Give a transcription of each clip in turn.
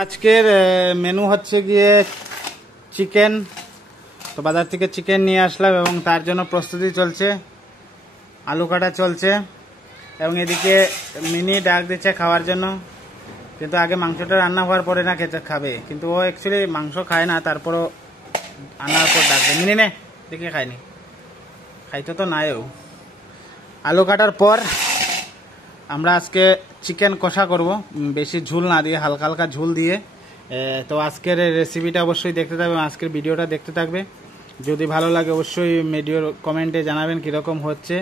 আজকের মেনু হচ্ছে গিয়ে চিকেন। তো বাজার থেকে চিকেন নিয়ে আসলাম এবং তার জন্য প্রস্তুতি চলছে, আলু কাটা চলছে এবং এদিকে মিনি ডাক দিচ্ছে খাওয়ার জন্য। কিন্তু আগে মাংসটা রান্না হওয়ার পরে না খেতে খাবে, কিন্তু ও অ্যাকচুয়ালি মাংস খায় না, তারপরও আনার পর ডাকবে মিনি নে, দেখে খায়নি, খাইতে তো নাইও। আলু কাটার পর আমরা আজকে চিকেন কষা করব, বেশি ঝুল না দিয়ে হালকা হালকা ঝুল দিয়ে। তো আজকের রেসিপিটা অবশ্যই দেখতে থাকবে, আজকের ভিডিওটা দেখতে থাকবে। যদি ভালো লাগে অবশ্যই ভিডিওর কমেন্টে জানাবেন কীরকম হচ্ছে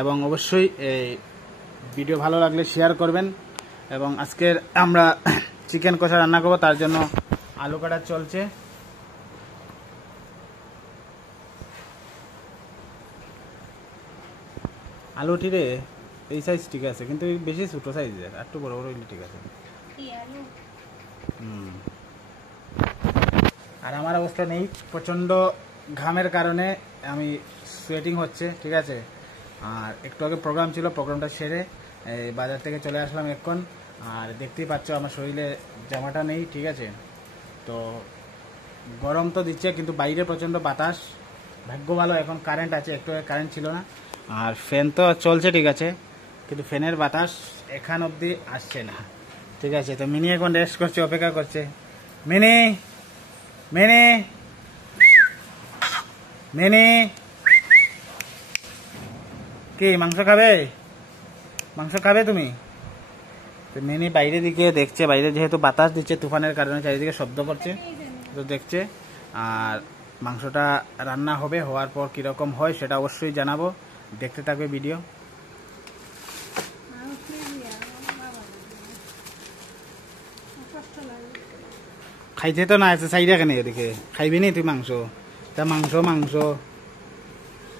এবং অবশ্যই ভিডিও ভালো লাগলে শেয়ার করবেন। এবং আজকের আমরা চিকেন কষা রান্না করব, তার জন্য আলু কাটা চলছে। আলুটি রে এই সাইজ ঠিক আছে, কিন্তু বেশি ছোটো সাইজের, আর একটু বড় বড় হইলে ঠিক আছে। আর আমার অবস্থা নেই, প্রচণ্ড ঘামের কারণে আমি সোয়েটিং হচ্ছে, ঠিক আছে। আর একটু আগে প্রোগ্রাম ছিল, প্রোগ্রামটা সেরে বাজার থেকে চলে আসলাম এখন। আর দেখতেই পাচ্ছ আমার শরীরে জামাটা নেই, ঠিক আছে। তো গরম তো দিচ্ছে, কিন্তু বাইরে প্রচণ্ড বাতাস। ভাগ্য ভালো এখন কারেন্ট আছে, একটু কারেন্ট ছিল না। আর ফ্যান তো চলছে, ঠিক আছে, কিন্তু ফ্যানের বাতাস এখান অবধি আসছে না, ঠিক আছে। তো মিনি এখন রেস্ট করছে, অপেক্ষা করছে। মিনি মিনি মিনি কি মাংস খাবে? মাংস খাবে তুমি? তো মিনি বাইরে দিকে দেখছে, বাইরে যেহেতু বাতাস দিচ্ছে তুফানের কারণে চারিদিকে শব্দ করছে, তো দেখছে। আর মাংসটা রান্না হবে, হওয়ার পর কীরকম হয় সেটা অবশ্যই জানাবো, দেখতে থাকবে ভিডিও। খাইতে তো না আছে চাইরা কেন এদিকে খাইবি নি তুই মাংস? তা মাংস মাংস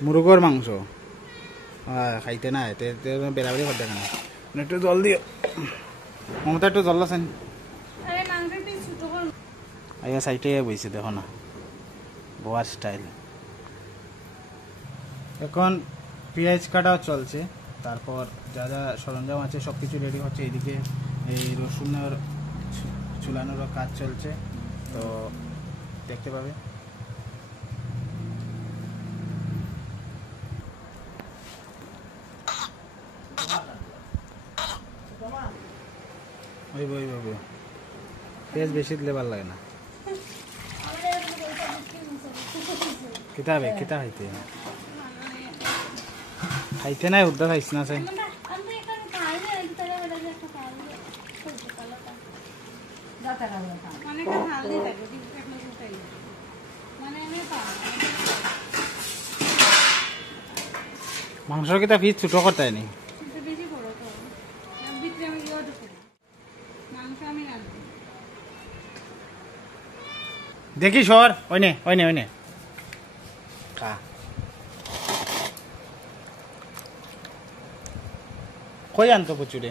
মুরগর মাংস খাইতে না বেড়াবেড়ি করতে কেন? একটু জল দিও মমতা, একটু জল আছেন। আইয়া সাইটে বইছে, দেখো না বোয়ার স্টাইল। এখন পেঁয়াজ কাটাও চলছে, তারপর যা যা সরঞ্জাম আছে সব কিছু রেডি হচ্ছে। এইদিকে এই রসুনের চুলানোরও কাজ চলছে, তো দেখতে পাবে। পেঁয়াজ বেশি দিলে ভালো লাগে না। কিতাবে কিতা খাইতে খাইতে নাই উদ্ধার খাইছ না চাই। মাংস কিতা ফিস ছোট করতে নি? দেখি সর ওইনে ওইনে ওইনে খা। কই আনতো প্রচুরে?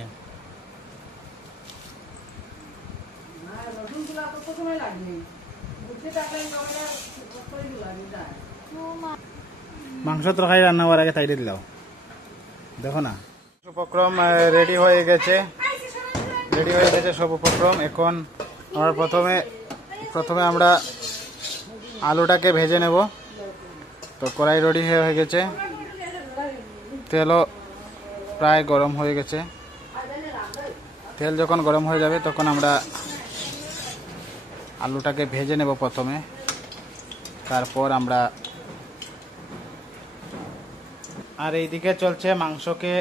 মাংস তরকারি রান্না হওয়ার আগে তাইরে দিলাও, দেখো না। উপক্রম রেডি হয়ে গেছে, রেডি হয়ে গেছে সব উপক্রম। এখন আমরা প্রথমে আমরা আলুটাকে ভেজে নেব। তো কড়াই রেডি হয়ে গেছে, তেলও প্রায় গরম হয়ে গেছে। তেল যখন গরম হয়ে যাবে তখন আমরা আলুটাকে ভেজে নেব প্রথমে, তারপর আমরা। আর এইদিকে চলছে মাংসকে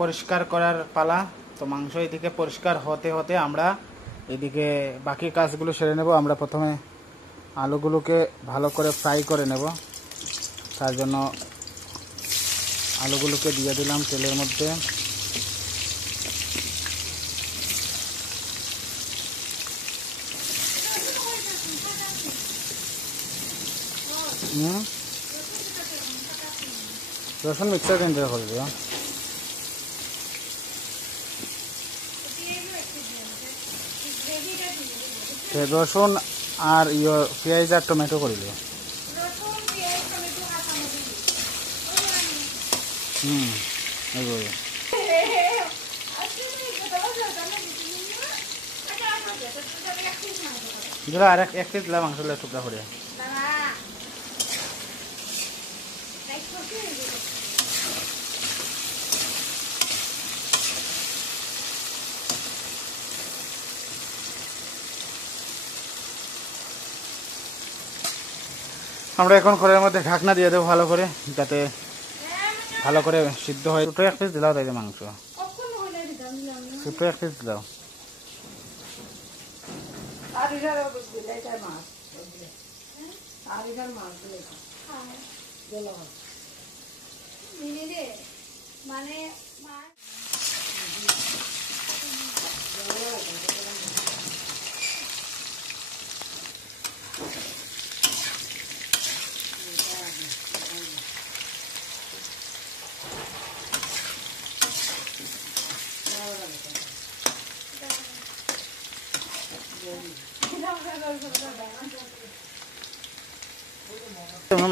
পরিষ্কার করার পালা। তো মাংস এইদিকে পরিষ্কার হতে হতে আমরা এদিকে বাকি কাজগুলো সেরে নেব। আমরা প্রথমে আলুগুলোকে ভালো করে ফ্রাই করে নেব, তার জন্য আলুগুলোকে দিয়ে দিলাম তেলের মধ্যে। রসুন মিক্সার গ্রাইন্ডার করে দিও। রসুন আর পেঁয়াজ আর টমেটো করে দিও। এইভাবে দিলা আর এক পিস দিলা মাংস টুকরা করে। আমরা এখন কড়াইয়ের মধ্যে ঢাকনা দিয়ে দেবো ভালো করে, যাতে ভালো করে সিদ্ধ হয়। ছোটো এক পিস দিলাও তাই মাংস, ছোটো এক পিস দিলাও।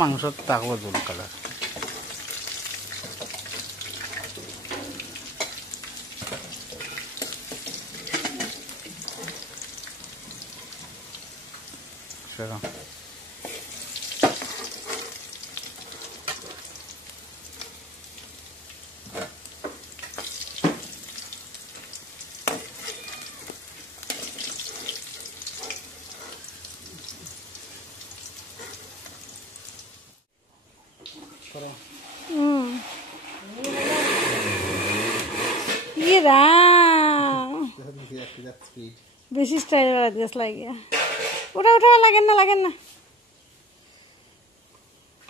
মাংস থাকবো জল কালার। বেশি স্টাইল গাছ লাগিয়া ওটা ওটা লাগেন না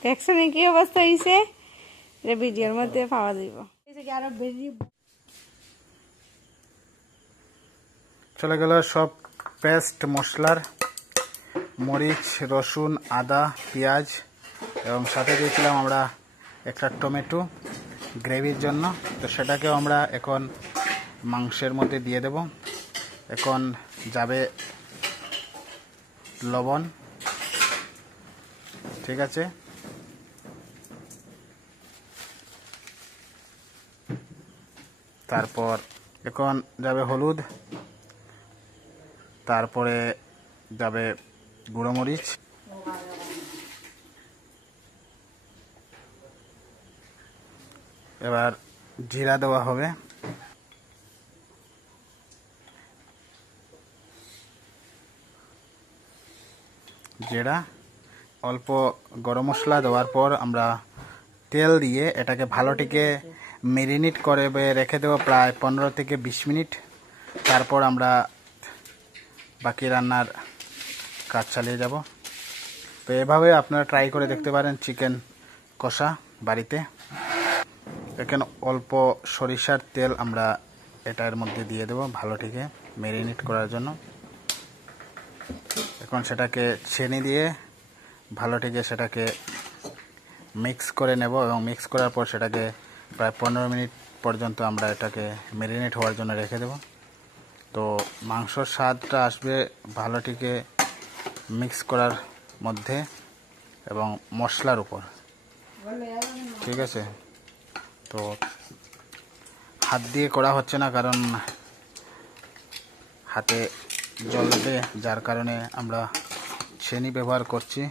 দেখছেন কি অবস্থা হয়েছে, এটা ভিডিওর মধ্যে পাওয়া যাইব। আরো বেশি চলে গেল সব পেস্ট মশলার, মরিচ, রসুন, আদা, পেঁয়াজ এবং সাথে দিয়েছিলাম আমরা একটা টমেটো গ্রেভির জন্য। তো সেটাকেও আমরা এখন মাংসের মধ্যে দিয়ে দেব। এখন যাবে লবণ, ঠিক আছে, তারপর এখন যাবে হলুদ, তারপরে যাবে গুঁড়ো মরিচ, এবার জিরা দেওয়া হবে, জিরা, অল্প গরম মশলা দেওয়ার পর আমরা তেল দিয়ে এটাকে ভালোটিকে ম্যারিনেট করে রেখে দেবো প্রায় 15 থেকে 20 মিনিট। তারপর আমরা বাকি রান্নার কাজ চালিয়ে যাব। তো এভাবে আপনারা ট্রাই করে দেখতে পারেন চিকেন কষা বাড়িতে। এখানে অল্প সরিষার তেল আমরা এটার মধ্যে দিয়ে দেবো ভালোটিকে ম্যারিনেট করার জন্য। এখন সেটাকে ছেনে দিয়ে ভালোটিকে সেটাকে মিক্স করে নেব এবং মিক্স করার পর সেটাকে প্রায় 15 মিনিট পর্যন্ত আমরা এটাকে ম্যারিনেট হওয়ার জন্য রেখে দেব। তো মাংসর স্বাদটা আসবে ভালোটিকে মিক্স করার মধ্যে এবং মশলার উপর, ঠিক আছে। তো হাত দিয়ে করা হচ্ছে না, কারণ হাতে জ্বলবে, যার কারণে আমরা ছেনি ব্যবহার করছি।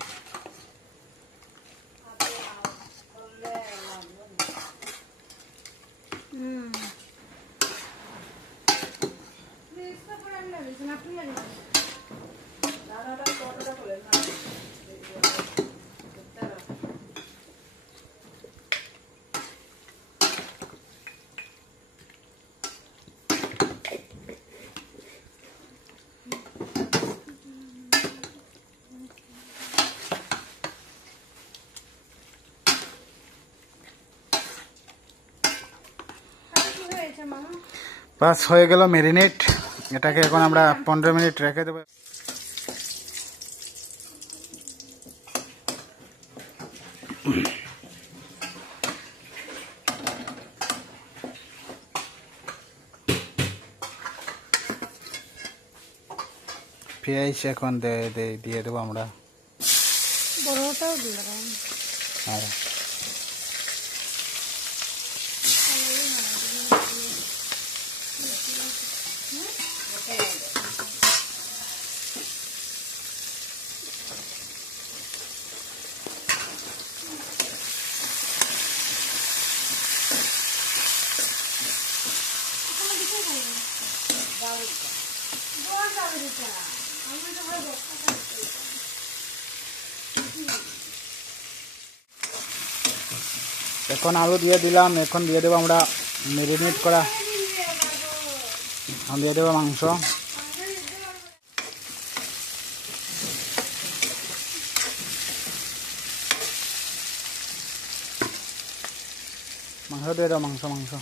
বাস হয়ে গেল ম্যারিনেট। এটাকে এখন আমরা 15 মিনিট রেখে দেবো। পেঁয়াজ এখন দিয়ে দেবো আমরা, বড়টাও দিলাম। হ্যাঁ, এখন আলু দিয়ে দিলাম, এখন দিয়ে দেবো আমরা ম্যারিনেট করা, দিয়ে দেবো মাংস। মাংস দিয়ে দাও, মাংস মাংস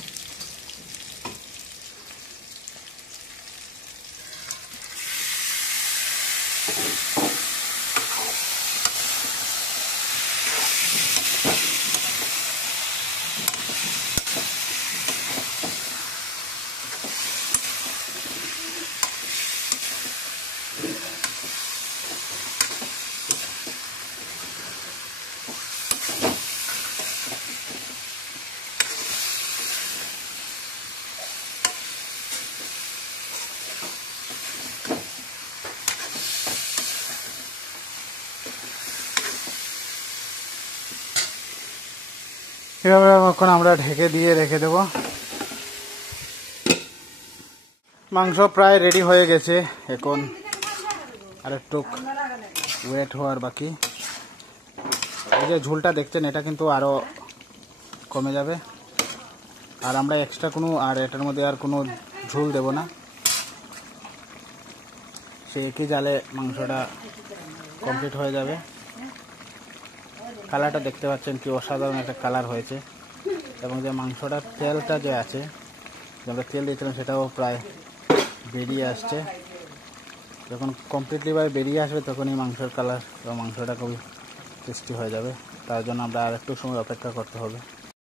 এভাবে এখন আমরা ঢেকে দিয়ে রেখে দেব। মাংস প্রায় রেডি হয়ে গেছে, এখন আরেকটু ওয়েট হওয়ার বাকি। এই যে ঝোলটা দেখছেন এটা কিন্তু আরো কমে যাবে, আর আমরা এক্সট্রা কোনো আর এটার মধ্যে আর কোনো ঝোল দেব না। সে একই জালে মাংসটা কমপ্লিট হয়ে যাবে। কালারটা দেখতে পাচ্ছেন কি অসাধারণ একটা কালার হয়েছে, এবং যে মাংসটার তেলটা যে আছে, যে আমরা তেল দিয়েছিলাম সেটাও প্রায় বেরিয়ে আসছে। যখন কমপ্লিটলি ভাবে বেরিয়ে আসবে তখনই মাংসের কালার এবং মাংসটা খুবই টেস্টি হয়ে যাবে। তার জন্য আমরা আর একটু সময় অপেক্ষা করতে হবে।